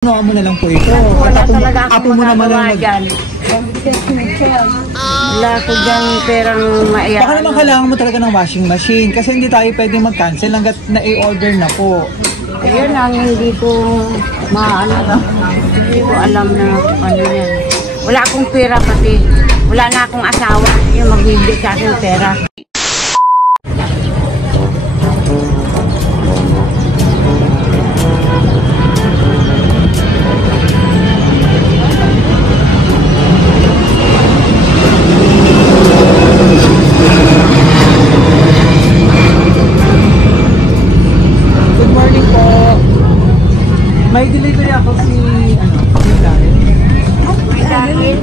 Ano mo na lang po ito. Wala talaga akong mo naman magagawa dyan. Wala ko dyan perang maiyak. Baka naman kailangan mo talaga ng washing machine kasi hindi tayo pwede mag-cancel hanggat na-i-order na po. Ayun ang hindi ko hindi ko alam na ano yan. Wala akong pera pati. Wala na akong asawa yung magbibigay sa akin pera. May delivery ako si Quindahil. Quindahil?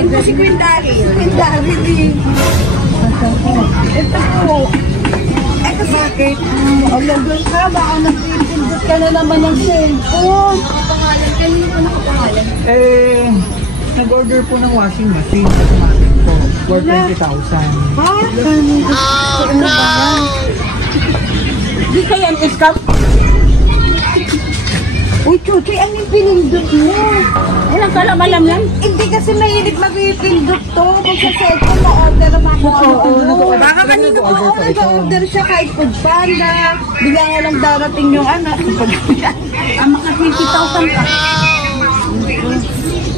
Ito si Quindahil. Quindahil din. Ito po. Ito bakit? Doon ka, baka nagpipindot ka na naman ng cellphone. Nakapangalan, kanino ko nakapangalan? Nag-order po ng washing machine automatic po for 20,000. Ha? Oh no! Di kaya ang scam? Uy, Chuchi, ano yung pinindot mo? Walang kalamalam yan. Hindi kasi mahilig mag-ipindot to. Kung sa cellphone na-order ba kung ano. Baka kanino po nag-order siya kahit food panda. Bigla nga lang darating yung anak. Maka 20,000 ka.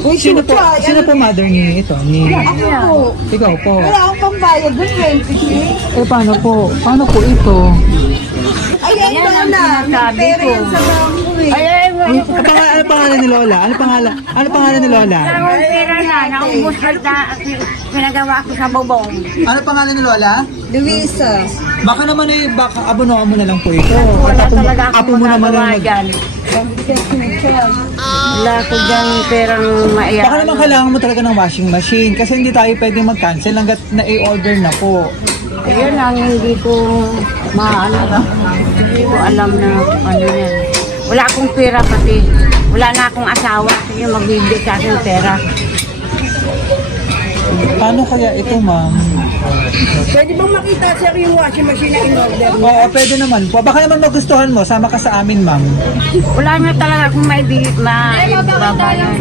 Uy, Sino po mother ni ito? Ako po. Ikaw po. Wala akong pambayad doon, 20. Paano po? Paano po ito? Ayan ba na? Pera yan sa bangko eh. Ano pangalan ni Lola? Ano pangalan ni Lola? Ang pera na, naubos na pinagawa ko sa bubong. Ano pangalan ni Lola? Luisa. Baka naman baka abonoan mo na lang po ito. Wala talaga akong mo naman magagawa dyan. Wala ko dyan perang maiyak. Baka naman kailangan mo talaga ng washing machine kasi hindi tayo pwede mag-cancel hanggat na-i-order na po. Ayun ang hindi ko hindi ko alam na ano yan. Wala akong pera pati. Wala na akong asawa yung magbibigay sa akin pera. Paano kaya ito, ma'am? Pwede bang makita sir yung washing machine na in-order? Oo, pwede naman po. Baka naman magustuhan mo. Sama ka sa amin, ma'am. Wala na talaga akong maibabayan.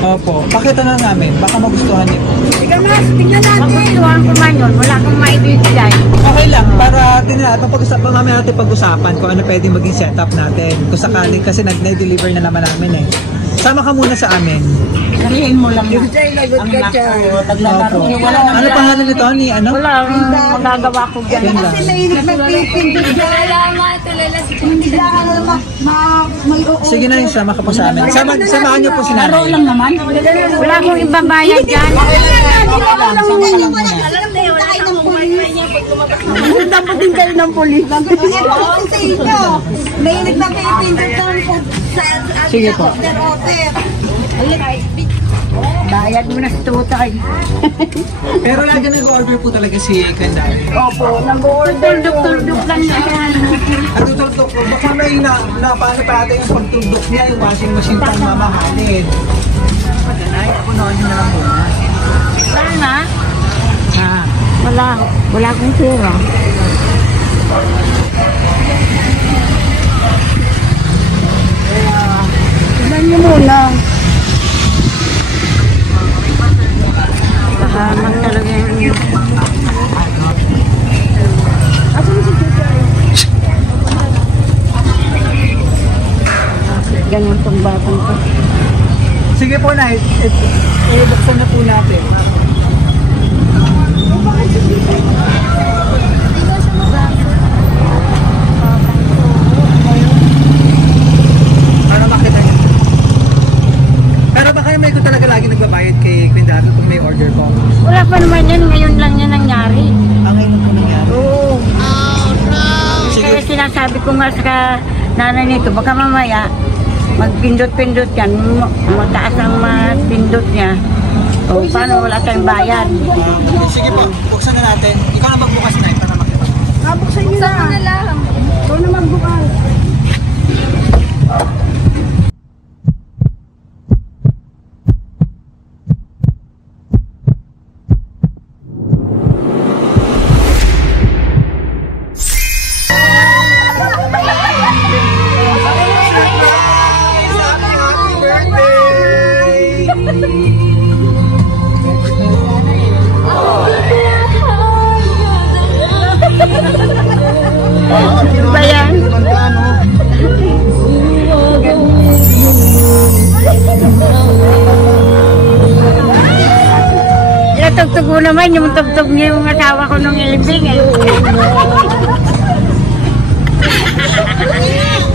Opo. Pakita na namin. Baka magustuhan niyo. Sige mas, tingnan natin. Magustuhan ko man yun. Wala akong maibibigay. Okay lang. Para pag-usapan natin pag-usapan kung ano pwede maging setup natin. Kung sakaling kasi nag-deliver na naman namin eh. Sama ka muna sa amin. Sabihin mo lang na. Lagot ka dyan. Opo. Ano pangalan nito? Ni ano? Wala akong magagawa ko dyan. Yan lang. Kasi mahilig magpipindot dyan. Hindi lang Sige na, sama ka po sa amin. Samahan niyo po si nanay. lang naman. Wala akong ibabayad dyan. Dapat din kayo ng polis. Mahilig magpipindot ng food Sige po. Bayad mo na sa tutay. Pero lagi nag-order po talaga si Quindahil. Opo, nag-order. Tuldok lang na yan. Ano tuldok? Baka may paano pa ata yung pagtuldok niya, yung washing machine pang mamahalin. Ay, punoan niyo na lang muna. Wala na? Ha? Wala akong pera. Tignan niyo muna. Kahamang talaga yun. Asan si Chuchay? Ganyan pang batang ko. Sige po na, buksan na po natin. Para makita niyo. Pero baka may ko talaga lagi nagbabayad kay Quindahil kung may order po. Wala pa naman yan. Ngayon lang yan nangyari. Ngayon po nangyari. Oo. Kaya sinasabi ko nga sa nanay nito, baka mamaya magpindot-pindot yan. Mataas ang pindot niya. O paano wala tayong bayad? Sige po, buksan na natin. Ikaw na magbukas na para makita. Buksan niyo na. Ikaw na magbukas. gusto ko naman yung tugtog niya yung asawa ko nung ilibing eh.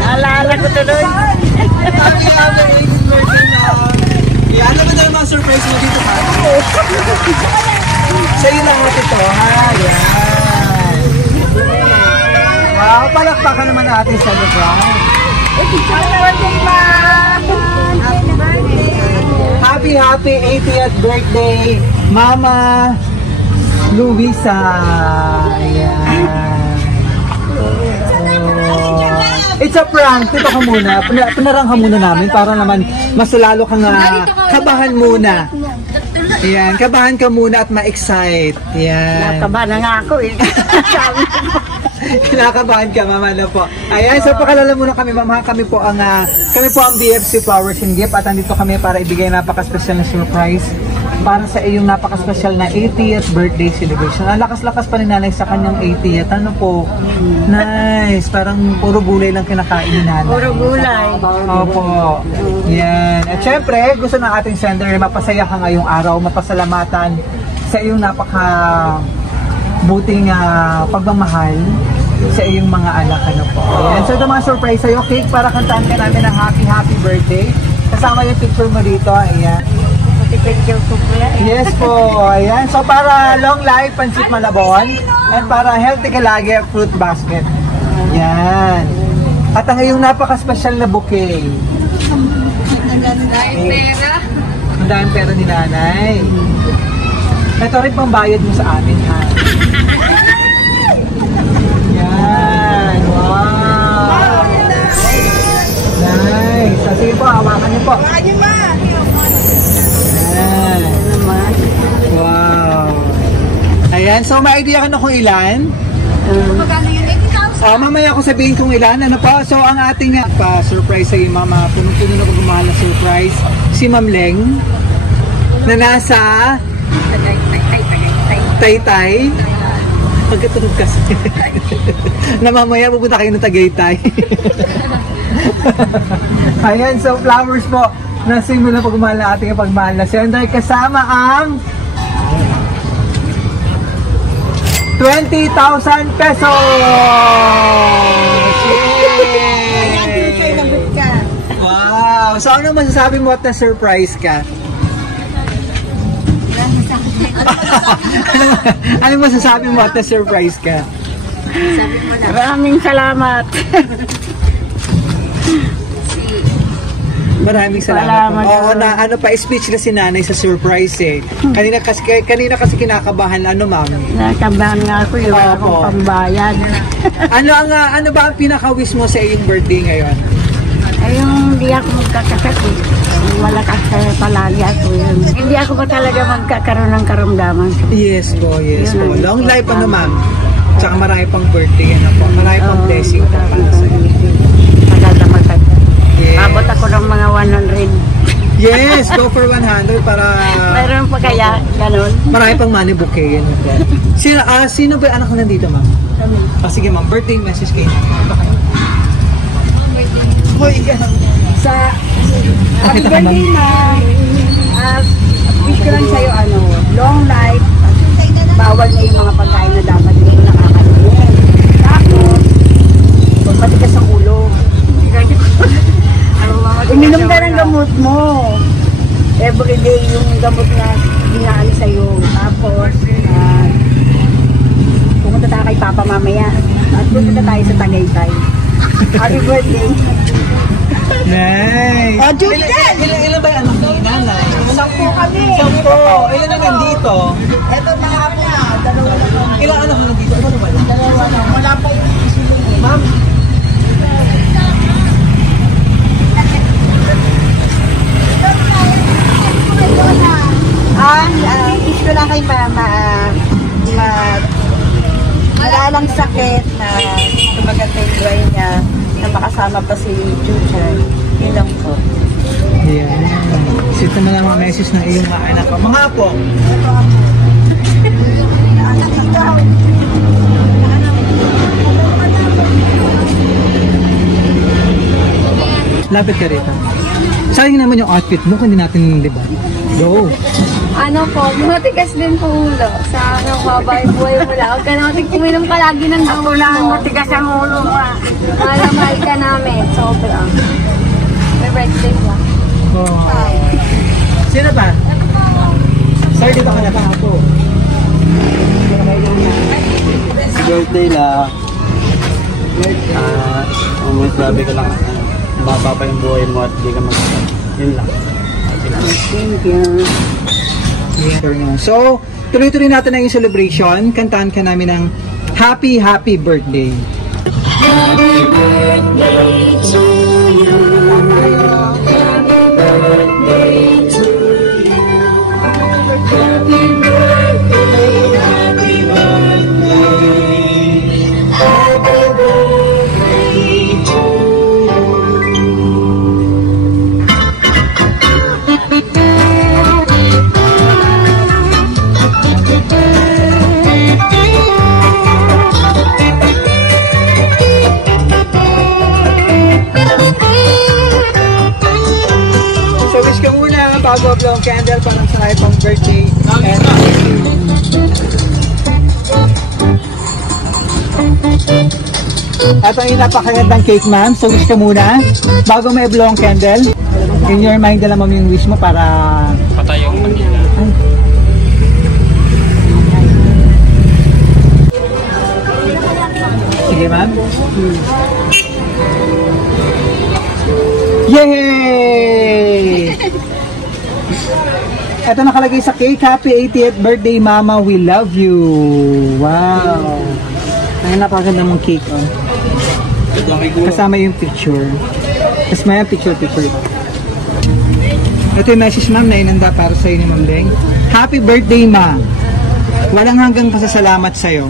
Alala ko tuloy. Yeah, ano ba na yung mga surprise mo dito ha? Sa'yo lang natin ito ha. Yan. Wow, palakpakan naman natin sa surprise. Happy 80th birthday, Mama Luisa. Ayan. It's a prank. Dito ka muna. Pinarang ka muna namin para naman mas lalo kang kabahan muna. Ayan, kabahan ka muna at ma-excite. Ayan. Nakabahan na nga ako eh. Kinakabahan ka, Mama na po. Ayan, so pakalala muna kami, Mama. Kami po ang BFC Flowers and Gift at andito kami para ibigay napaka-special na surprise para sa iyong napaka-special na 80th birthday celebration. Ang lakas-lakas pa ni Nanay sa kanyang 80th. Ano po? Nice. Parang puro gulay lang kinakain ni Nanay. Puro gulay. Opo. Yan. At syempre, gusto ng ating sender mapasaya ka ngayong araw, mapasalamatan sa iyong napaka-buting pagmamahal sa iyong mga anak. Ano po. Ayan. So, ito mga surprise sa'yo. Cake para kantaan ka namin ng happy birthday. Kasama yung picture mo dito. Ayan. Picture ko pala eh. Yes po. Ayan. So, para long life, Pansit Malabon. And para healthy ka lagi, fruit basket. Yan. At ang iyong napaka-special na bouquet. Ang daming pera ni Nanay. Ito rin pang bayad mo sa amin, ha? Yan. Wow. Nice. So, sige po, hawakan niyo po. Ayan. Wow. Ayan. So, may idea ka na kung ilan? Mamaya ako sabihin kung ilan. Ano po? So, ang ating pa-surprise ay Mama, punong-puno na pagmamahal na surprise, si Ma'am Leng, na nasa Taytay. Pagkatulog kasi. Na mamaya pupunta kayo ng Tagaytay. Ayan, so flowers po na simbolo na pagmamahal na ating pagmahal na sender kasama ang 20,000 pesos! Yay! Wow! So ano masasabi mo at na-surprise ka? Ano masasabi mo at na-surprise ka? Maraming salamat. Maraming salamat. Oo, na ano pa, speechless si Nanay sa surprise eh. Kanina kasi kinakabahan, ano ma'am? Nakabahan nga ako yung akong pambayad. ano ba ang pinaka-wish mo sa iyong birthday ngayon? Ay, yung hindi ako magkakasakit. Malakas palagi ako yun. Hindi ako ba talaga magkakaroon ng karamdaman? Yes po, yes po. Long life ano ma'am? Tsaka marami pang birthday, ano po? Marami pang blessing po para sa iyo. Magkakamatag. Yes. Abot ako ng mga 100. Yes, go for 100 para... Mayroon pa kaya, ganun? Marami pang money bouquet, ano po. Sino ba yung anak ko nandito ma'am? Kami. Sige ma'am, birthday message kayo. Hoy, Sa happy birthday, ma. Wish ko lang sa'yo, long life. Bawal na yung mga pagkain na dapat hindi mo nakakain. Tapos, huwag matigas ang ulo. Uminom ka ng gamot mo. Everyday yung gamot na ginaan sa'yo. Tapos, pumunta tayo kay Papa mamaya. At pumunta tayo sa Tagaytay. Happy birthday. nice. Oh, Julian! Ilan ba yung anak ni Nanay? 10 kami. 10. Ilan na nandito? Ito mga apo na. 2 lang. Ilan anak mo nandito? Ano ba? 2 lang. Wala pa yung isulong. Ma'am? Wish ko lang kay Mama wala lang sakit na tumaganda yung buhay niya na makasama pa si Chuchay. Yun lang po. Ayan. Sito mo lang mga message ng iyong mga anak ko. Mga apo! Lapit ka rito. Sayang naman yung outfit mo, hindi natin, di ba? Go! Ano po, matigas din po ulo. Sa ano, babay buhay mo lang. Huwag ka natin kuminom ka lagi ng Ako gamot lang mo. matigas ang ulo mo. Mahal ka namin. Sobra. May birthday mo. Oh. Sino ba? Sir, dito ka na ba ako? Birthday lang. Sabi ko lang, baba pa yung buhay mo at di ka yun lang. Thank you. Yeah. So, tuloy-tuloy natin na yung celebration. Kantahan ka namin ng Happy Happy Birthday. So, wish ka muna bago blow ang candle parang sa pang birthday. And ito yung napakagandang cake, ma'am. So, wish ka muna bago may blow ang candle. In your mind, dala mo yung wish mo para Patay yung kanila. sige, ma'am. Yay! Ito nakalagay sa cake. Happy 80th birthday, Mama. We love you. Wow. Ay, napakaganda mong cake, oh. Kasama yung picture. Tapos may picture. Ito yung message, ma'am, na inanda para sa'yo ni Ma'am Leng. Happy birthday, Ma. Walang hanggang pasasalamat sa'yo.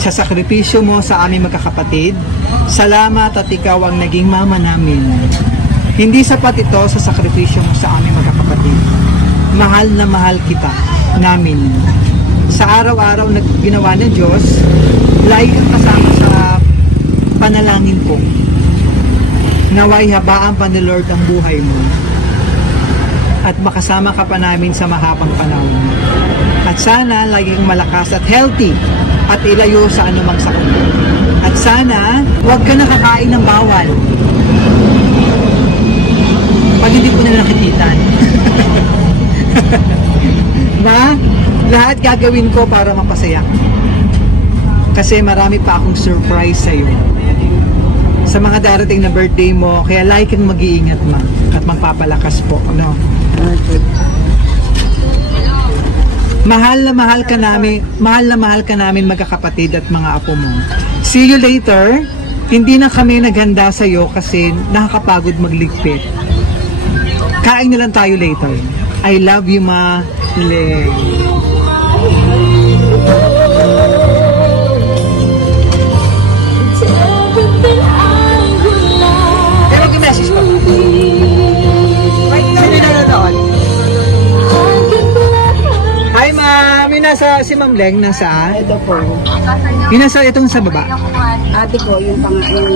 Sa sakripisyo mo sa aming magkakapatid, salamat at ikaw ang naging mama namin. Hindi sapat ito sa sakripisyo mo sa aming magkakapatid. Mahal na mahal kita, namin. Sa araw-araw na ginawa ng Diyos, lagi kang kasama sa panalangin ko. Naway habaan pa ni Lord ang buhay mo. At makasama ka pa namin sa mahabang panahon. At sana laging malakas at healthy at ilayo sa anumang sakit. At sana huwag ka nakakain ng bawal pag hindi ko na nakikita. Na lahat gagawin ko para mapasaya. Kasi marami pa akong surprise sa iyo sa mga darating na birthday mo, kaya like kang mag-iingat, ma, at magpapalakas po, ano. Mahal na mahal ka namin magkakapatid at mga apo mo. See you later. Hindi na kami naghanda sa iyo kasi nakakapagod magligpit. Kain na lang tayo later. I love you, Ma. Leng. Pero mag-message ko. Wait, sino nanonood? Hi, ma'am. Yung nasa, si Ma'am Leng, nasa? Ito po. Yung nasa, itong sa baba. Ate ko, yung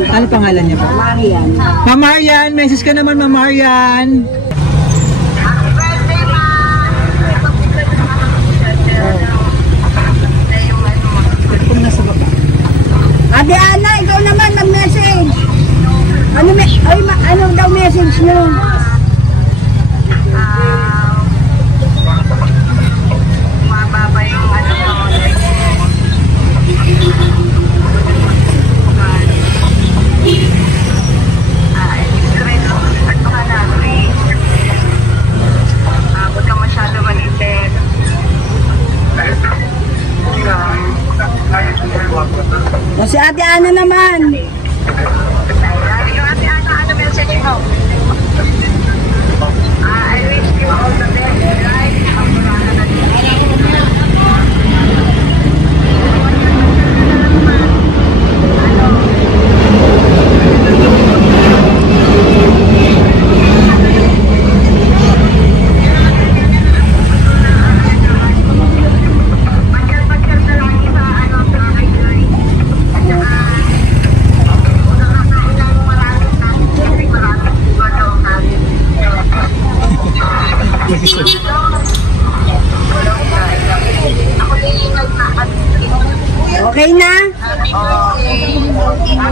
Ano pangalan niya po? Marian. Ma'am Marian, message ka naman, Ma'am Marian. Kung nasa baba. Ate Ana, ikaw naman mag-message. Ano daw message nyo? Mababa yung huwag ka masyado manitin. Si Ate Ana naman. Yung ate ano message mo? I wish you all the best, right?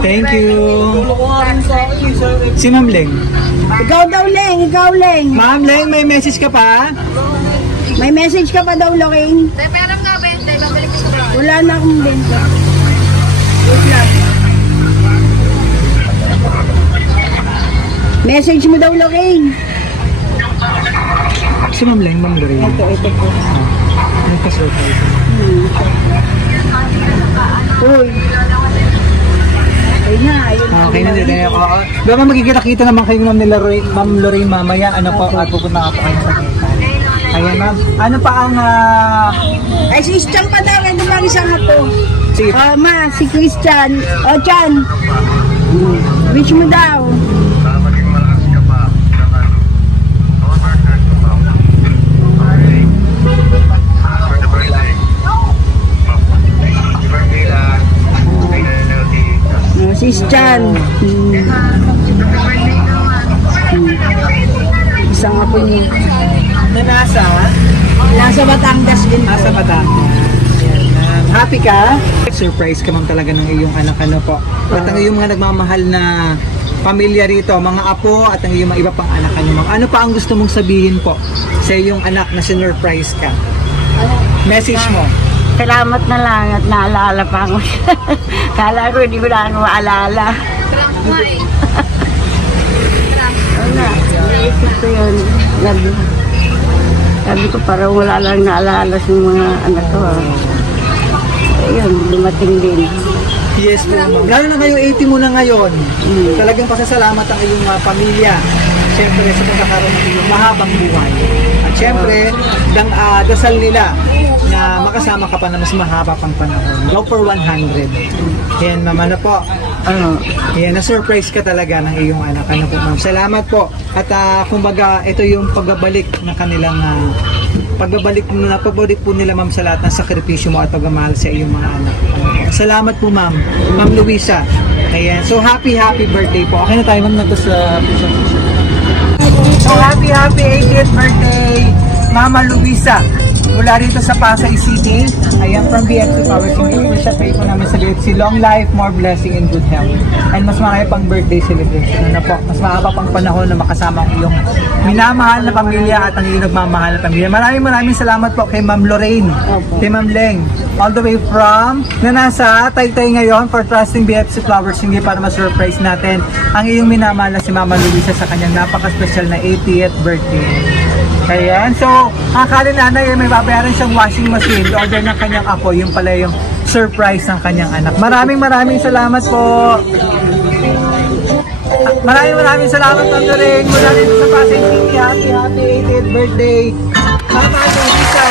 Thank you. Si Ma'am Leng. Ikaw daw, Leng. Ikaw, Leng. Ma'am Leng, may message ka pa? May message ka pa daw, Leng. Meron ka, Bente. Babalik ko sa Wala na akong benta. Wait lang. Message mo daw, Leng. Si Ma'am Leng, Ma'am Lorraine. Ito po. Nagpa-surprise. Uy. Ayun na, ayun. Okay na din. Oo. Baka magkikita-kita naman kayo Ma'am Lorraine mamaya. Ano po, at pupunta ka po kayo sa kita. Ayan ma'am. Ano pa ang... Ay, si Christian pa daw. Ito lang isang ako. Sige. Ma, si Christian. O, Chan. Wish mo daw. Si Christian. Isang ako niya. Nasa? Nasa Batangas din. Nasa Batangas. Ayan. Happy ka? Surprise ka ma'am talaga ng iyong anak ano po. At ang iyong mga nagmamahal na pamilya rito, mga apo at ang iyong mga iba pang anak ano ma'am. Ano pa ang gusto mong sabihin po sa iyong anak na sinurprise ka? Message mo. Salamat na lang at naalala pa ako. Kala ko hindi ko na ako maalala. Wala, naisip ko yun. Sabi ko parang wala lang naalala sa mga anak ko. Ayun, dumating din. Yes po ma'am. Lalo na kayo 80 mo na ngayon. Talagang pasasalamat ang iyong pamilya. Siyempre sa pagkakaroon ng iyong mahabang buhay. At siyempre, dasal nila na makasama ka pa na mas mahaba pang panahon. Go for 100. Yan ma'am, ano po? Yan, na-surprise ka talaga ng iyong anak. Ano po ma'am? Salamat po. At kumbaga, ito yung pagbabalik na kanilang pagbabalik po nila ma'am sa lahat ng sakripisyo mo at pagmamahal sa iyong mga anak. Salamat po ma'am. Ma'am Luisa. Ayan. So happy birthday po. Okay na tayo ma'am nagtas So happy 80th birthday Mama Luisa. Mula rito sa Pasay City. Ayan, from BFC Power Singing. Wish at pray po namin sa BFC. Long life, more blessing, and good health. And mas marami pang birthday celebration. Ano po, mas mahaba pang panahon na makasama ang iyong minamahal na pamilya at ang iyong nagmamahal na pamilya. Maraming salamat po kay Ma'am Lorraine, kay Ma'am Leng, all the way from na nasa Taytay ngayon for trusting BFC Flowers Singing para ma-surprise natin ang iyong minamahal na si Mama Luisa sa kanyang napaka-special na 80th birthday. Ayan, so akala nanay may babayaran siyang washing machine, order ng kanyang apo, yung pala yung surprise ng kanyang anak. Maraming salamat po. Maraming salamat Ma'am Lorraine mula rin sa Pasay City. Happy 80th birthday Mama Luisa.